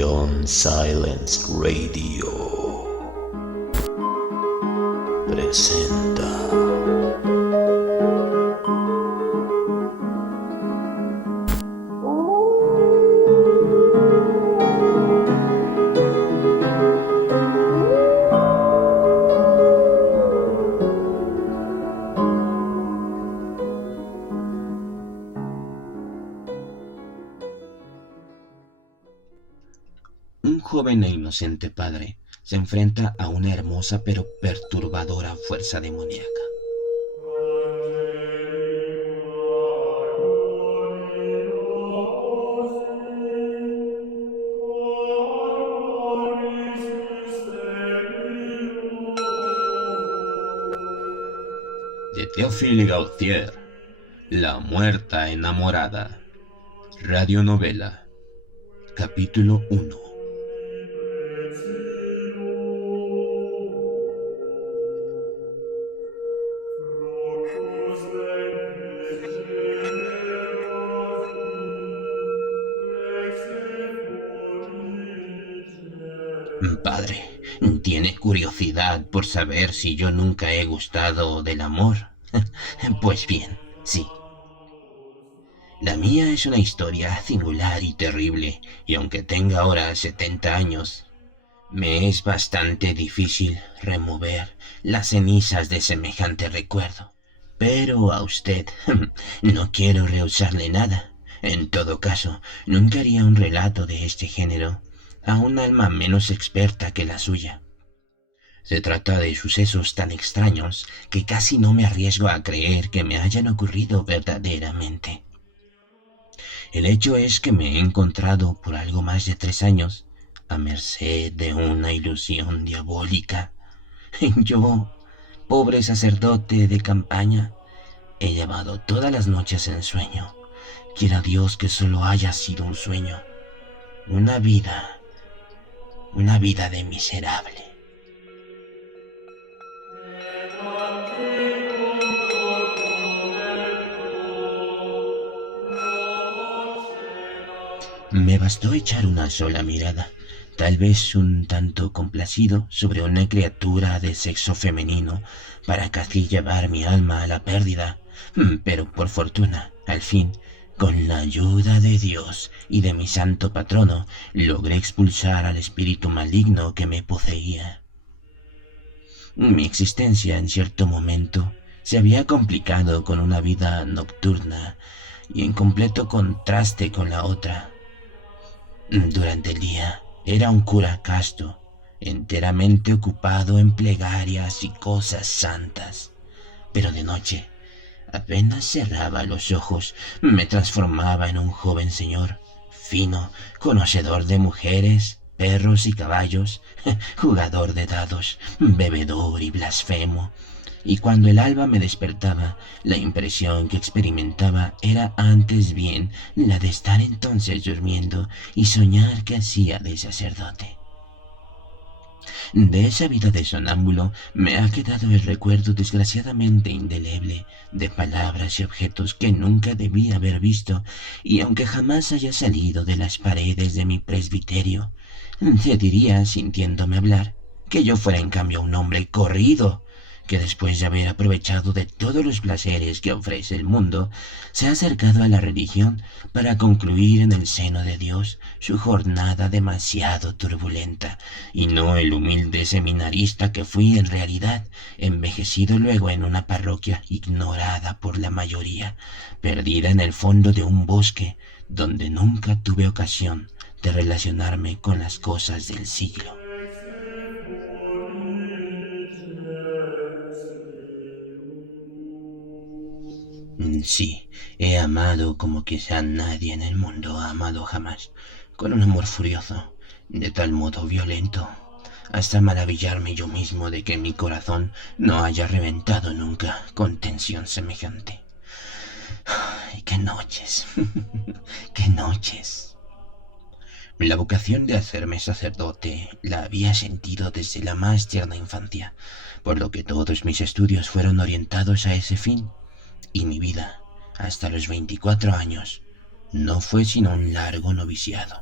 John Silence Radio presenta Un joven e inocente padre se enfrenta a una hermosa pero perturbadora fuerza demoníaca. De Théophile Gautier, La muerta enamorada. Radionovela. Capítulo 1. Padre, ¿tiene curiosidad por saber si yo nunca he gustado del amor? Pues bien, sí. La mía es una historia singular y terrible, y aunque tenga ahora 70 años, me es bastante difícil remover las cenizas de semejante recuerdo. Pero a usted no quiero rehusarle nada. En todo caso, nunca haría un relato de este género a un alma menos experta que la suya. Se trata de sucesos tan extraños que casi no me arriesgo a creer que me hayan ocurrido verdaderamente. El hecho es que me he encontrado por algo más de 3 años a merced de una ilusión diabólica. Yo, pobre sacerdote de campaña, he llevado todas las noches en sueño. Quiera Dios que solo haya sido un sueño. Una vida de miserable. Me bastó echar una sola mirada, tal vez un tanto complacido, sobre una criatura de sexo femenino, para casi llevar mi alma a la pérdida. Pero por fortuna, al fin, con la ayuda de Dios y de mi santo patrono, logré expulsar al espíritu maligno que me poseía. Mi existencia en cierto momento se había complicado con una vida nocturna y en completo contraste con la otra. Durante el día era un cura casto, enteramente ocupado en plegarias y cosas santas, pero de noche, apenas cerraba los ojos, me transformaba en un joven señor, fino, conocedor de mujeres, perros y caballos, jugador de dados, bebedor y blasfemo. Y cuando el alba me despertaba, la impresión que experimentaba era antes bien la de estar entonces durmiendo y soñar que hacía de sacerdote. De esa vida de sonámbulo me ha quedado el recuerdo desgraciadamente indeleble de palabras y objetos que nunca debí haber visto, y aunque jamás haya salido de las paredes de mi presbiterio, se diría, sintiéndome hablar, que yo fuera en cambio un hombre corrido, que después de haber aprovechado de todos los placeres que ofrece el mundo, se ha acercado a la religión para concluir en el seno de Dios su jornada demasiado turbulenta, y no el humilde seminarista que fui en realidad, envejecido luego en una parroquia ignorada por la mayoría, perdida en el fondo de un bosque donde nunca tuve ocasión de relacionarme con las cosas del siglo. Sí, he amado como quizá nadie en el mundo ha amado jamás, con un amor furioso, de tal modo violento, hasta maravillarme yo mismo de que mi corazón no haya reventado nunca con tensión semejante. ¡Ay, qué noches! ¡Qué noches! La vocación de hacerme sacerdote la había sentido desde la más tierna infancia, por lo que todos mis estudios fueron orientados a ese fin, y mi vida, hasta los 24 años, no fue sino un largo noviciado.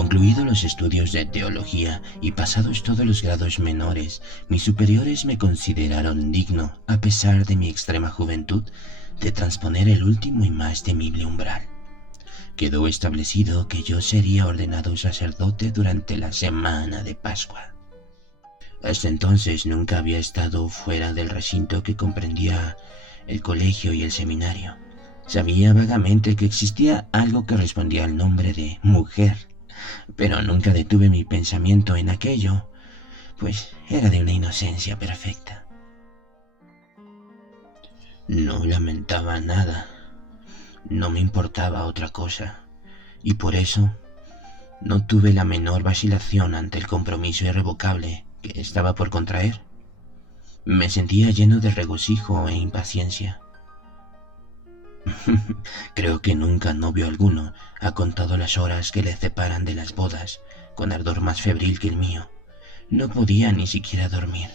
Concluidos los estudios de teología y pasados todos los grados menores, mis superiores me consideraron digno, a pesar de mi extrema juventud, de transponer el último y más temible umbral. Quedó establecido que yo sería ordenado sacerdote durante la semana de Pascua. Hasta entonces nunca había estado fuera del recinto que comprendía el colegio y el seminario. Sabía vagamente que existía algo que respondía al nombre de mujer, pero nunca detuve mi pensamiento en aquello, pues era de una inocencia perfecta. No lamentaba nada, no me importaba otra cosa, y por eso no tuve la menor vacilación ante el compromiso irrevocable que estaba por contraer. Me sentía lleno de regocijo e impaciencia. Creo que nunca novio alguno ha contado las horas que le separan de las bodas con ardor más febril que el mío. No podía ni siquiera dormir.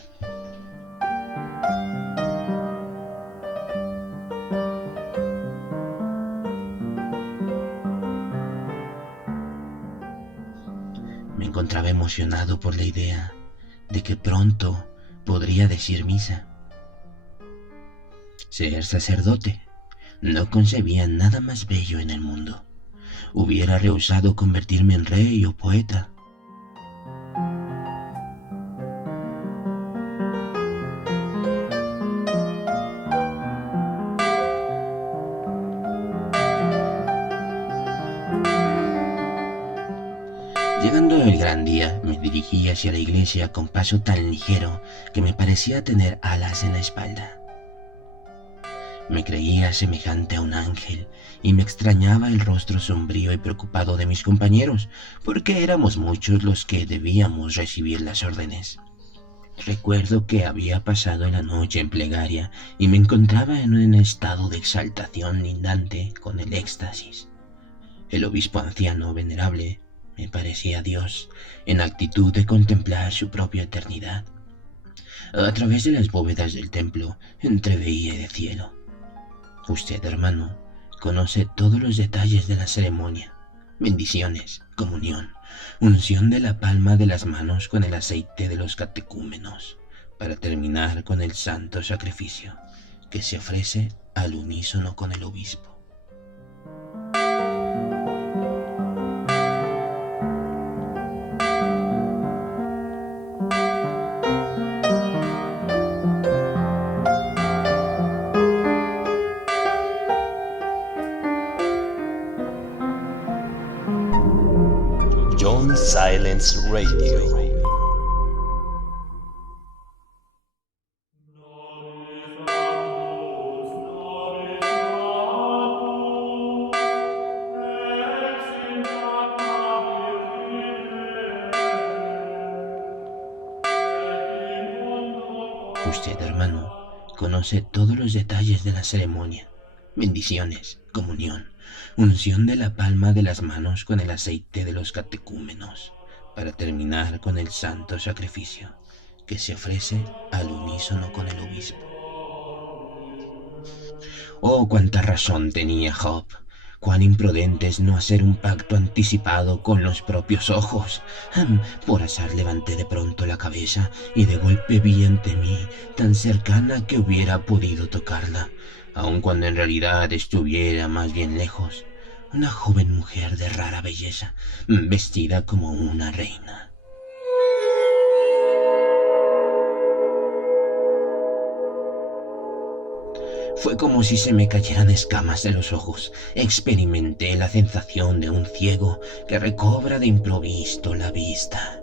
Me encontraba emocionado por la idea de que pronto podría decir misa. Ser sacerdote. No concebía nada más bello en el mundo. Hubiera rehusado convertirme en rey o poeta. Llegando el gran día, me dirigí hacia la iglesia con paso tan ligero que me parecía tener alas en la espalda. Me creía semejante a un ángel y me extrañaba el rostro sombrío y preocupado de mis compañeros, porque éramos muchos los que debíamos recibir las órdenes. Recuerdo que había pasado la noche en plegaria y me encontraba en un estado de exaltación lindante con el éxtasis. El obispo anciano venerable me parecía Dios en actitud de contemplar su propia eternidad. A través de las bóvedas del templo entreveía el cielo. Usted, hermano, conoce todos los detalles de la ceremonia: bendiciones, comunión, unción de la palma de las manos con el aceite de los catecúmenos, para terminar con el santo sacrificio, que se ofrece al unísono con el obispo. John Silence Radio. Usted, hermano, conoce todos los detalles de la ceremonia: bendiciones, comunión, unción de la palma de las manos con el aceite de los catecúmenos, para terminar con el santo sacrificio, que se ofrece al unísono con el obispo. Oh, cuánta razón tenía Job. Cuán imprudente es no hacer un pacto anticipado con los propios ojos. Por azar levanté de pronto la cabeza y de golpe vi ante mí, tan cercana que hubiera podido tocarla, aun cuando en realidad estuviera más bien lejos, una joven mujer de rara belleza, vestida como una reina. Fue como si se me cayeran escamas de los ojos. Experimenté la sensación de un ciego que recobra de improviso la vista.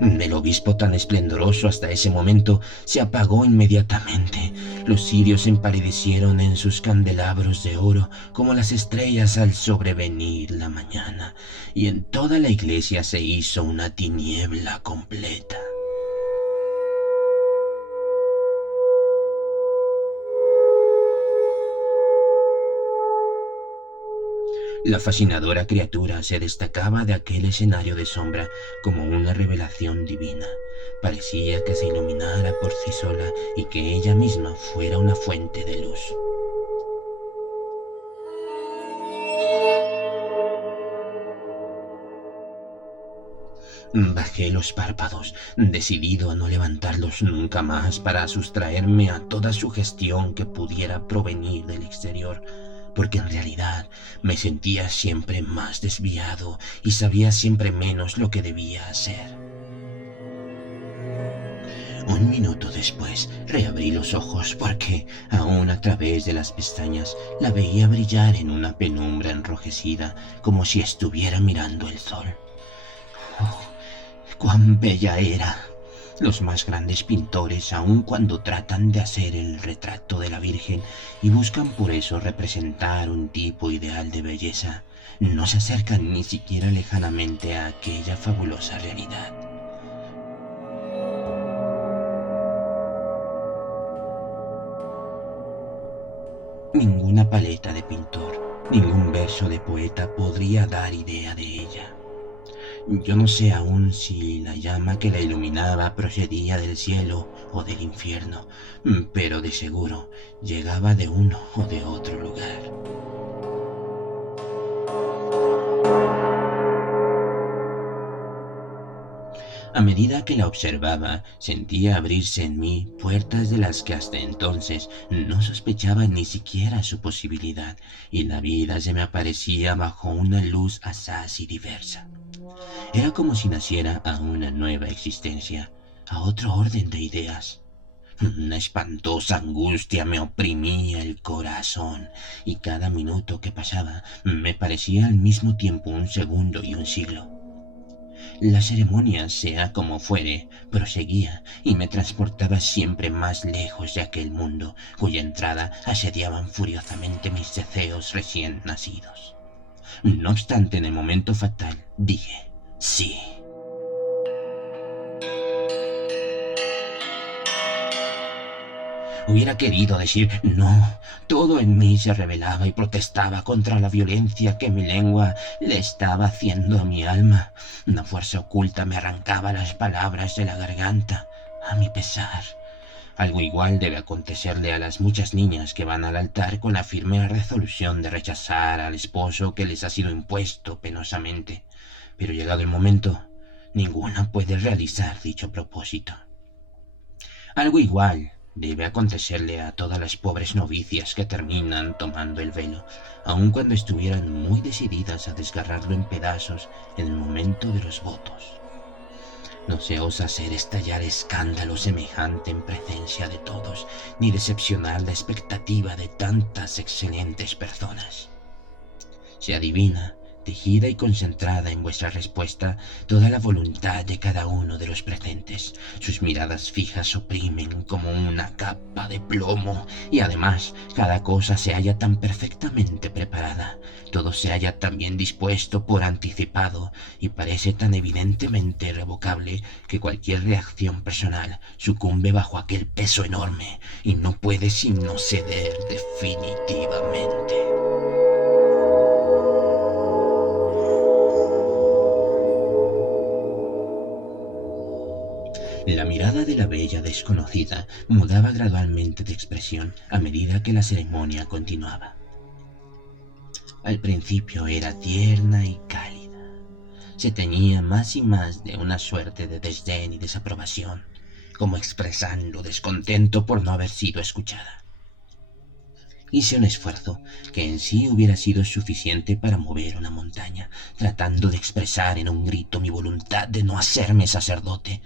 El obispo, tan esplendoroso hasta ese momento, se apagó inmediatamente. Los cirios empalidecieron en sus candelabros de oro como las estrellas al sobrevenir la mañana, y en toda la iglesia se hizo una tiniebla completa. La fascinadora criatura se destacaba de aquel escenario de sombra como una revelación divina. Parecía que se iluminara por sí sola y que ella misma fuera una fuente de luz. Bajé los párpados, decidido a no levantarlos nunca más para sustraerme a toda sugestión que pudiera provenir del exterior, porque en realidad me sentía siempre más desviado y sabía siempre menos lo que debía hacer. Un minuto después reabrí los ojos porque, aún a través de las pestañas, la veía brillar en una penumbra enrojecida como si estuviera mirando el sol. ¡Oh, cuán bella era! Los más grandes pintores, aun cuando tratan de hacer el retrato de la Virgen y buscan por eso representar un tipo ideal de belleza, no se acercan ni siquiera lejanamente a aquella fabulosa realidad. Ninguna paleta de pintor, ningún verso de poeta podría dar idea de ella. Yo no sé aún si la llama que la iluminaba procedía del cielo o del infierno, pero de seguro llegaba de uno o de otro lugar. A medida que la observaba, sentía abrirse en mí puertas de las que hasta entonces no sospechaba ni siquiera su posibilidad, y la vida se me aparecía bajo una luz asaz y diversa. Era como si naciera a una nueva existencia, a otro orden de ideas. Una espantosa angustia me oprimía el corazón, y cada minuto que pasaba me parecía al mismo tiempo un segundo y un siglo. La ceremonia, sea como fuere, proseguía y me transportaba siempre más lejos de aquel mundo cuya entrada asediaban furiosamente mis deseos recién nacidos. No obstante, en el momento fatal, dije sí. Hubiera querido decir no. Todo en mí se rebelaba y protestaba contra la violencia que mi lengua le estaba haciendo a mi alma. Una fuerza oculta me arrancaba las palabras de la garganta, a mi pesar. Algo igual debe acontecerle a las muchas niñas que van al altar con la firme resolución de rechazar al esposo que les ha sido impuesto penosamente. Pero llegado el momento, ninguna puede realizar dicho propósito. Algo igual debe acontecerle a todas las pobres novicias que terminan tomando el velo, aun cuando estuvieran muy decididas a desgarrarlo en pedazos en el momento de los votos. No se osa hacer estallar escándalo semejante en presencia de todos, ni decepcionar la expectativa de tantas excelentes personas. Se adivina, tejida y concentrada en vuestra respuesta, toda la voluntad de cada uno de los presentes. Sus miradas fijas oprimen como una capa de plomo, y además cada cosa se halla tan perfectamente preparada, todo se halla tan bien dispuesto por anticipado, y parece tan evidentemente irrevocable que cualquier reacción personal sucumbe bajo aquel peso enorme, y no puede sino ceder definitivamente. La mirada de la bella desconocida mudaba gradualmente de expresión a medida que la ceremonia continuaba. Al principio era tierna y cálida. Se teñía más y más de una suerte de desdén y desaprobación, como expresando descontento por no haber sido escuchada. Hice un esfuerzo que en sí hubiera sido suficiente para mover una montaña, tratando de expresar en un grito mi voluntad de no hacerme sacerdote,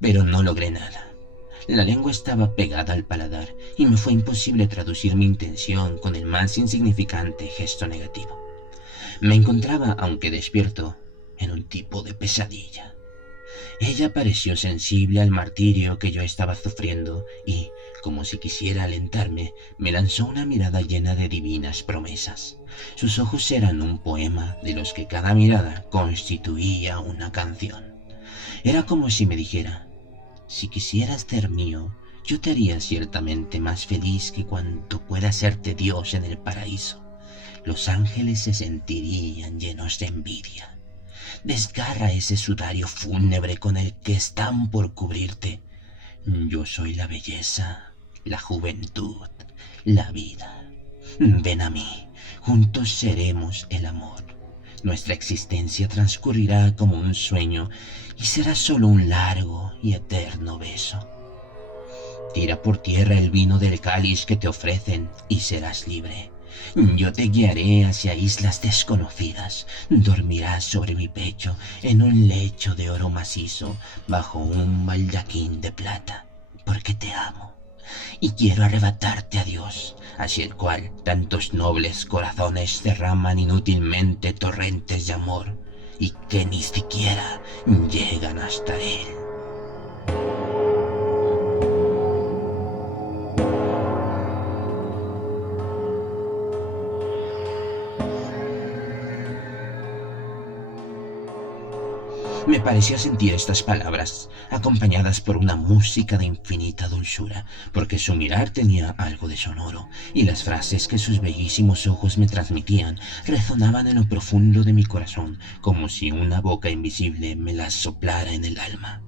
pero no logré nada. La lengua estaba pegada al paladar y me fue imposible traducir mi intención con el más insignificante gesto negativo. Me encontraba, aunque despierto, en un tipo de pesadilla. Ella pareció sensible al martirio que yo estaba sufriendo y, como si quisiera alentarme, me lanzó una mirada llena de divinas promesas. Sus ojos eran un poema de los que cada mirada constituía una canción. Era como si me dijera: si quisieras ser mío, yo te haría ciertamente más feliz que cuanto pueda hacerte Dios en el paraíso. Los ángeles se sentirían llenos de envidia. Desgarra ese sudario fúnebre con el que están por cubrirte. Yo soy la belleza, la juventud, la vida. Ven a mí, juntos seremos el amor. Nuestra existencia transcurrirá como un sueño y será solo un largo y eterno beso. Tira por tierra el vino del cáliz que te ofrecen y serás libre. Yo te guiaré hacia islas desconocidas. Dormirás sobre mi pecho en un lecho de oro macizo bajo un baldaquín de plata, porque te amo y quiero arrebatarte a Dios, hacia el cual tantos nobles corazones derraman inútilmente torrentes de amor y que ni siquiera llegan hasta él. Me pareció sentir estas palabras, acompañadas por una música de infinita dulzura, porque su mirar tenía algo de sonoro, y las frases que sus bellísimos ojos me transmitían resonaban en lo profundo de mi corazón, como si una boca invisible me las soplara en el alma.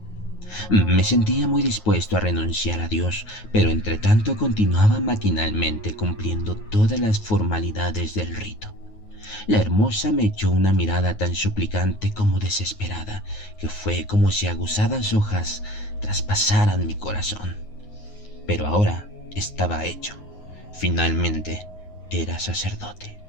Me sentía muy dispuesto a renunciar a Dios, pero entre tanto continuaba maquinalmente cumpliendo todas las formalidades del rito. La hermosa me echó una mirada tan suplicante como desesperada, que fue como si aguzadas hojas traspasaran mi corazón. Pero ahora estaba hecho. Finalmente era sacerdote.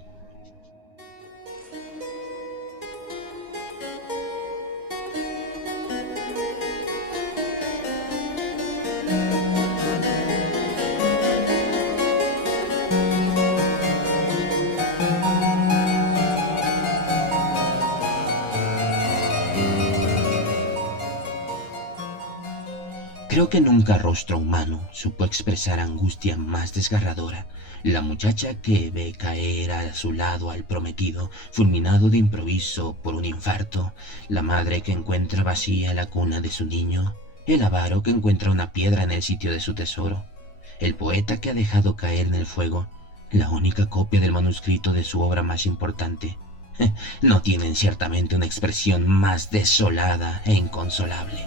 Creo que nunca rostro humano supo expresar angustia más desgarradora. La muchacha que ve caer a su lado al prometido, fulminado de improviso por un infarto, la madre que encuentra vacía la cuna de su niño, el avaro que encuentra una piedra en el sitio de su tesoro, el poeta que ha dejado caer en el fuego la única copia del manuscrito de su obra más importante. No tienen ciertamente una expresión más desolada e inconsolable.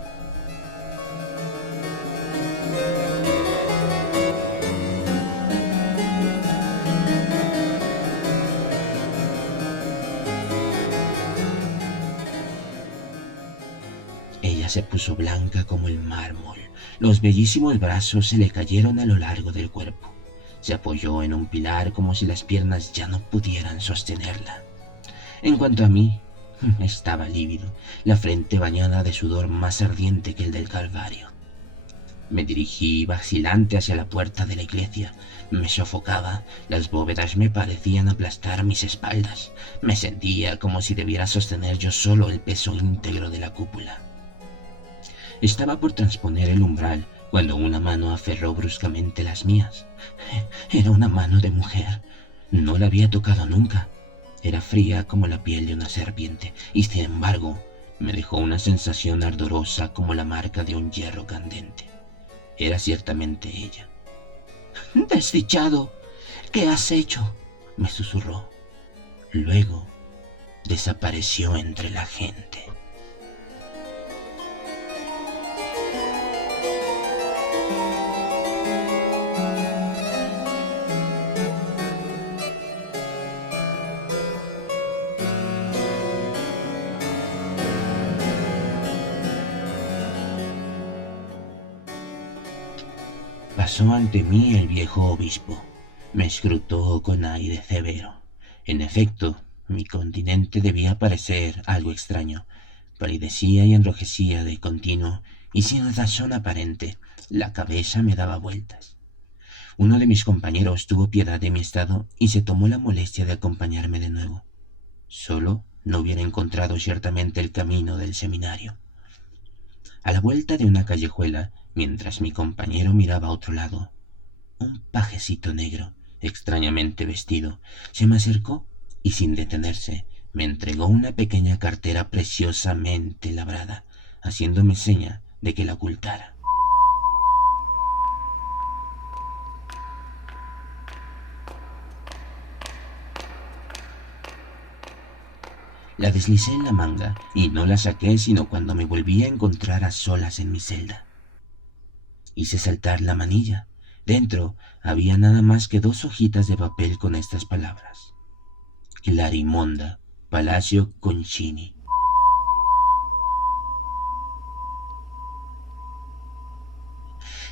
Ella se puso blanca como el mármol. Los bellísimos brazos se le cayeron a lo largo del cuerpo. Se apoyó en un pilar como si las piernas ya no pudieran sostenerla. En cuanto a mí, estaba lívido, la frente bañada de sudor más ardiente que el del Calvario. Me dirigí vacilante hacia la puerta de la iglesia. Me sofocaba, las bóvedas me parecían aplastar mis espaldas. Me sentía como si debiera sostener yo solo el peso íntegro de la cúpula. Estaba por transponer el umbral cuando una mano aferró bruscamente las mías. Era una mano de mujer. No la había tocado nunca. Era fría como la piel de una serpiente y, sin embargo, me dejó una sensación ardorosa como la marca de un hierro candente. Era ciertamente ella. «Desdichado, ¿qué has hecho?», me susurró. Luego desapareció entre la gente. Pasó ante mí el viejo obispo. Me escrutó con aire severo. En efecto, mi continente debía parecer algo extraño. Palidecía y enrojecía de continuo, y sin razón aparente, la cabeza me daba vueltas. Uno de mis compañeros tuvo piedad de mi estado y se tomó la molestia de acompañarme de nuevo. Solo no hubiera encontrado ciertamente el camino del seminario. A la vuelta de una callejuela, mientras mi compañero miraba a otro lado, un pajecito negro, extrañamente vestido, se me acercó y sin detenerse me entregó una pequeña cartera preciosamente labrada, haciéndome seña de que la ocultara. La deslicé en la manga y no la saqué sino cuando me volví a encontrar a solas en mi celda. Hice saltar la manilla. Dentro había nada más que 2 hojitas de papel con estas palabras: Clarimonda, Palacio Concini.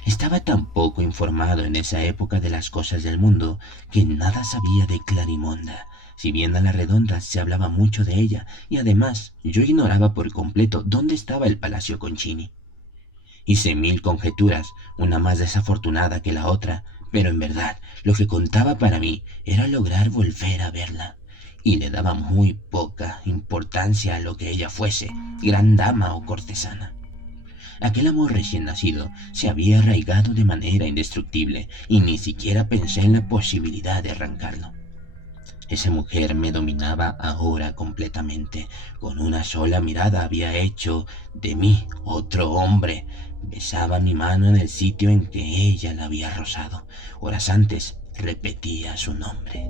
Estaba tan poco informado en esa época de las cosas del mundo que nada sabía de Clarimonda. Si bien a la redonda se hablaba mucho de ella, y además yo ignoraba por completo dónde estaba el Palacio Concini. Hice mil conjeturas, una más desafortunada que la otra, pero en verdad lo que contaba para mí era lograr volver a verla. Y le daba muy poca importancia a lo que ella fuese, gran dama o cortesana. Aquel amor recién nacido se había arraigado de manera indestructible y ni siquiera pensé en la posibilidad de arrancarlo. Esa mujer me dominaba ahora completamente. Con una sola mirada había hecho de mí otro hombre. Besaba mi mano en el sitio en que ella la había rozado. Horas antes repetía su nombre.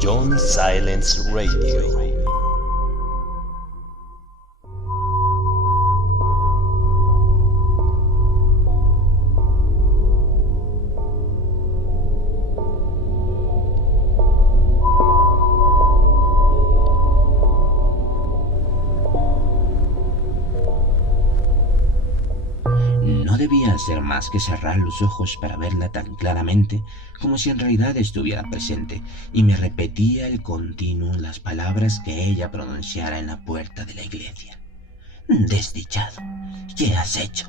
John Silence Radio. No debía hacer más que cerrar los ojos para verla tan claramente como si en realidad estuviera presente, y me repetía al continuo las palabras que ella pronunciara en la puerta de la iglesia. Desdichado, ¿qué has hecho?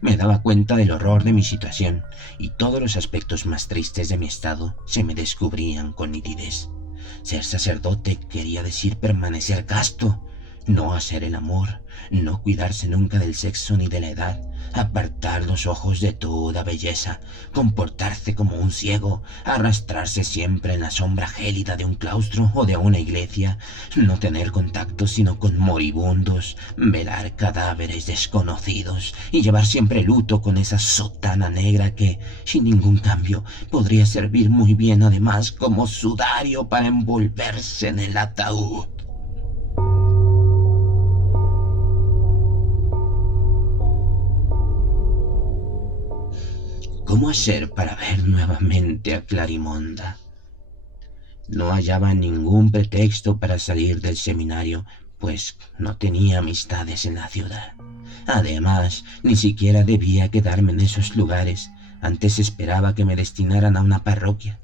Me daba cuenta del horror de mi situación, y todos los aspectos más tristes de mi estado se me descubrían con nitidez. Ser sacerdote quería decir permanecer casto, no hacer el amor, no cuidarse nunca del sexo ni de la edad, apartar los ojos de toda belleza, comportarse como un ciego, arrastrarse siempre en la sombra gélida de un claustro o de una iglesia, no tener contacto sino con moribundos, velar cadáveres desconocidos y llevar siempre luto con esa sotana negra que, sin ningún cambio, podría servir muy bien además como sudario para envolverse en el ataúd. ¿Cómo hacer para ver nuevamente a Clarimonda? No hallaba ningún pretexto para salir del seminario, pues no tenía amistades en la ciudad. Además, ni siquiera debía quedarme en esos lugares. Antes esperaba que me destinaran a una parroquia.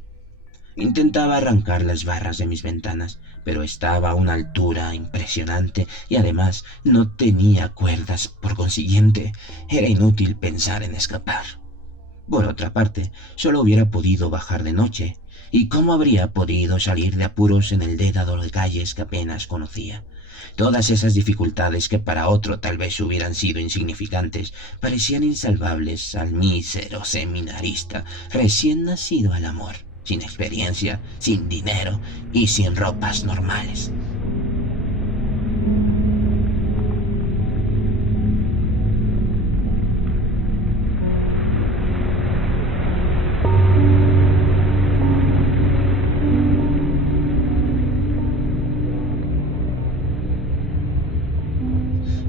Intentaba arrancar las barras de mis ventanas, pero estaba a una altura impresionante y además no tenía cuerdas. Por consiguiente, era inútil pensar en escapar. Por otra parte, solo hubiera podido bajar de noche. ¿Y cómo habría podido salir de apuros en el dédalo de calles que apenas conocía? Todas esas dificultades que para otro tal vez hubieran sido insignificantes parecían insalvables al mísero seminarista recién nacido al amor, sin experiencia, sin dinero y sin ropas normales.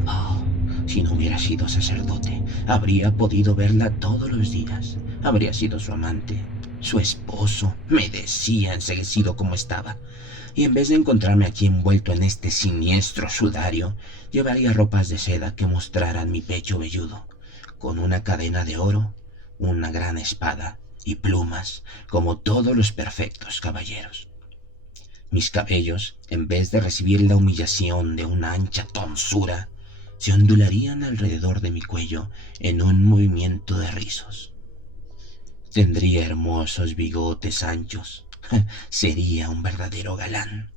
Oh, si no hubiera sido sacerdote, habría podido verla todos los días. Habría sido su amante, su esposo. Me decía enseguecido cómo estaba. Y en vez de encontrarme aquí envuelto en este siniestro sudario, llevaría ropas de seda que mostraran mi pecho velludo, con una cadena de oro, una gran espada y plumas, como todos los perfectos caballeros. Mis cabellos, en vez de recibir la humillación de una ancha tonsura, se ondularían alrededor de mi cuello en un movimiento de rizos. Tendría hermosos bigotes anchos. Sería un verdadero galán.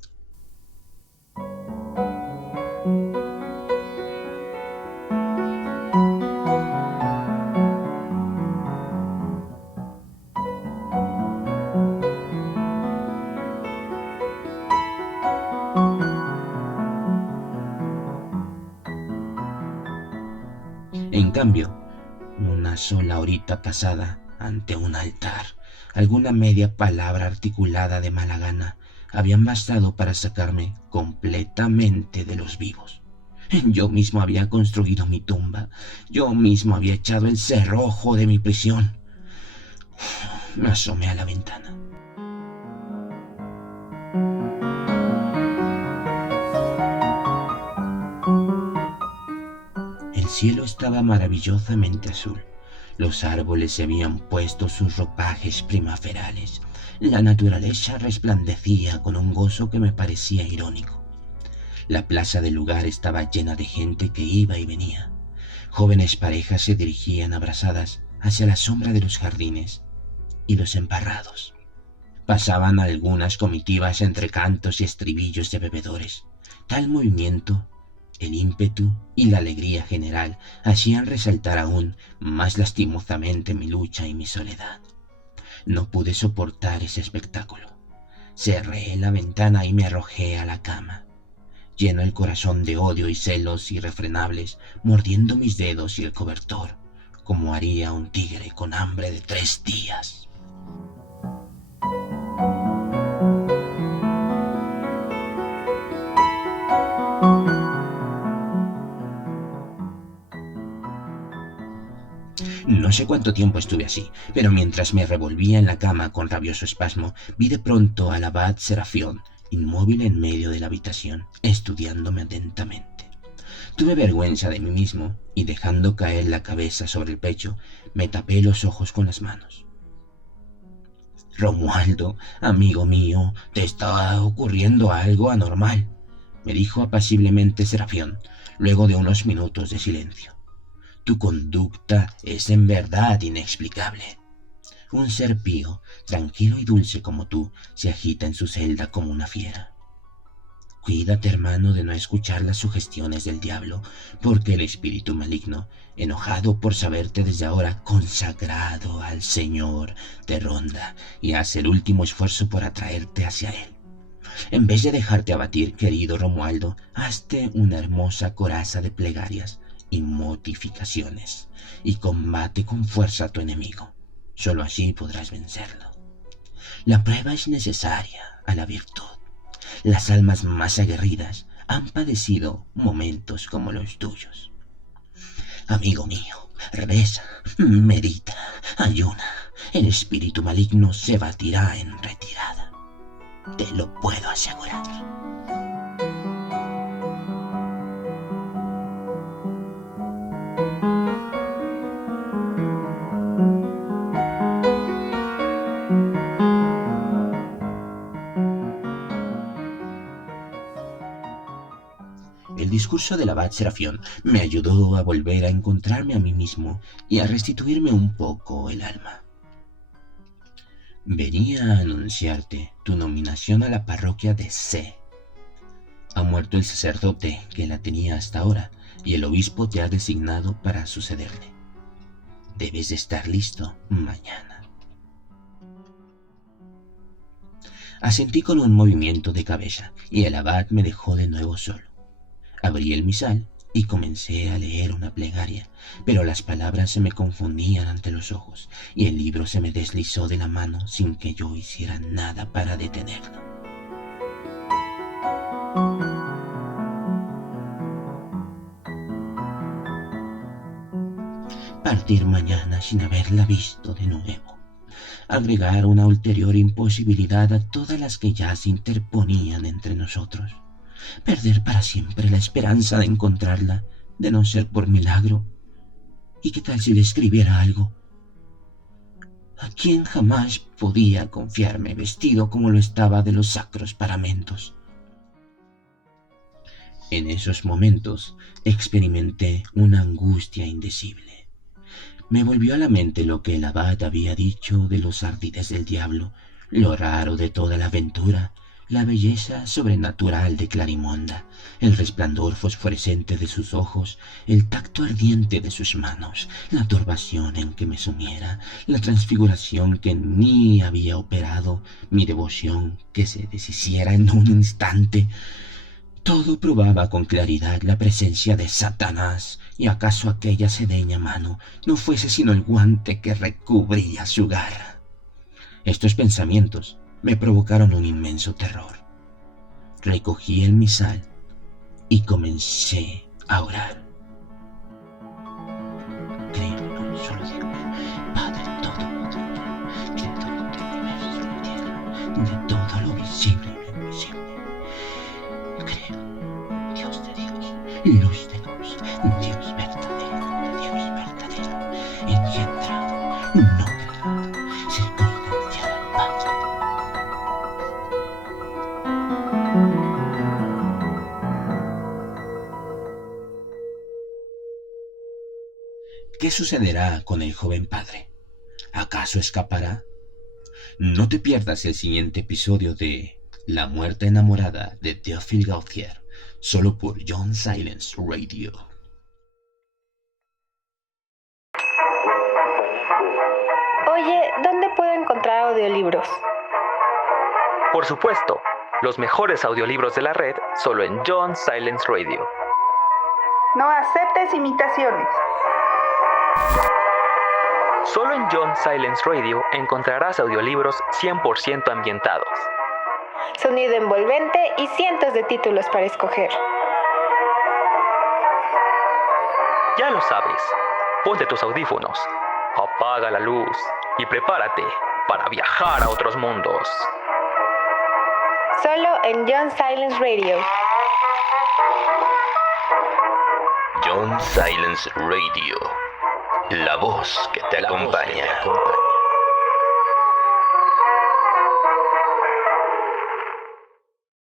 En cambio, una sola horita pasada ante un altar, alguna media palabra articulada de mala gana, habían bastado para sacarme completamente de los vivos. Yo mismo había construido mi tumba, yo mismo había echado el cerrojo de mi prisión. Me asomé a la ventana. El cielo estaba maravillosamente azul. Los árboles se habían puesto sus ropajes primaverales. La naturaleza resplandecía con un gozo que me parecía irónico. La plaza del lugar estaba llena de gente que iba y venía. Jóvenes parejas se dirigían abrazadas hacia la sombra de los jardines y los emparrados. Pasaban algunas comitivas entre cantos y estribillos de bebedores. Tal movimiento, el ímpetu y la alegría general hacían resaltar aún más lastimosamente mi lucha y mi soledad. No pude soportar ese espectáculo. Cerré la ventana y me arrojé a la cama, lleno el corazón de odio y celos irrefrenables, mordiendo mis dedos y el cobertor, como haría un tigre con hambre de 3 días. No sé cuánto tiempo estuve así, pero mientras me revolvía en la cama con rabioso espasmo, vi de pronto al abad Serafión, inmóvil en medio de la habitación, estudiándome atentamente. Tuve vergüenza de mí mismo y, dejando caer la cabeza sobre el pecho, me tapé los ojos con las manos. «Romualdo, amigo mío, te está ocurriendo algo anormal», me dijo apaciblemente Serafión, luego de unos minutos de silencio. «Tu conducta es en verdad inexplicable. Un ser pío, tranquilo y dulce como tú, se agita en su celda como una fiera. Cuídate, hermano, de no escuchar las sugestiones del diablo, porque el espíritu maligno, enojado por saberte desde ahora consagrado al Señor, te ronda y hace el último esfuerzo por atraerte hacia él. En vez de dejarte abatir, querido Romualdo, hazte una hermosa coraza de plegarias y mortificaciones, y combate con fuerza a tu enemigo. Solo así podrás vencerlo. La prueba es necesaria a la virtud. Las almas más aguerridas han padecido momentos como los tuyos. Amigo mío, reza, medita, ayuna. El espíritu maligno se batirá en retirada. Te lo puedo asegurar». El discurso del abad Serafión me ayudó a volver a encontrarme a mí mismo y a restituirme un poco el alma. «Venía a anunciarte tu nominación a la parroquia de C. Ha muerto el sacerdote que la tenía hasta ahora y el obispo te ha designado para sucederle. Debes de estar listo mañana». Asentí con un movimiento de cabeza y el abad me dejó de nuevo solo. Abrí el misal y comencé a leer una plegaria, pero las palabras se me confundían ante los ojos y el libro se me deslizó de la mano sin que yo hiciera nada para detenerlo. Partir mañana sin haberla visto de nuevo. Agregar una ulterior imposibilidad a todas las que ya se interponían entre nosotros. Perder para siempre la esperanza de encontrarla, de no ser por milagro. ¿Y qué tal si le escribiera algo? ¿A quién jamás podía confiarme vestido como lo estaba de los sacros paramentos? En esos momentos experimenté una angustia indecible. Me volvió a la mente lo que el abad había dicho de los ardides del diablo, lo raro de toda la aventura, la belleza sobrenatural de Clarimonda, el resplandor fosforescente de sus ojos, el tacto ardiente de sus manos, la turbación en que me sumiera, la transfiguración que en mí había operado, mi devoción que se deshiciera en un instante. Todo probaba con claridad la presencia de Satanás, y acaso aquella sedeña mano no fuese sino el guante que recubría su garra. Estos pensamientos me provocaron un inmenso terror. Recogí el misal y comencé a orar. Creo en un solo Dios, Padre Todopoderoso, Creador del universo y la tierra, de todo lo visible y lo invisible. Creo, Dios de Dios, luz de luz, Dios verdadero, engendrado, no creado, circunstancial al Padre. ¿Qué sucederá con el joven padre? ¿Acaso escapará? No te pierdas el siguiente episodio de La muerte enamorada de Théophile Gautier, solo por John Silence Radio. Oye, ¿dónde puedo encontrar audiolibros? Por supuesto, los mejores audiolibros de la red solo en John Silence Radio. No aceptes imitaciones. Solo en John Silence Radio encontrarás audiolibros 100% ambientados. Sonido envolvente y cientos de títulos para escoger. Ya lo sabes, ponte tus audífonos, apaga la luz y prepárate para viajar a otros mundos. Solo en John Silence Radio. John Silence Radio. La voz que te acompaña.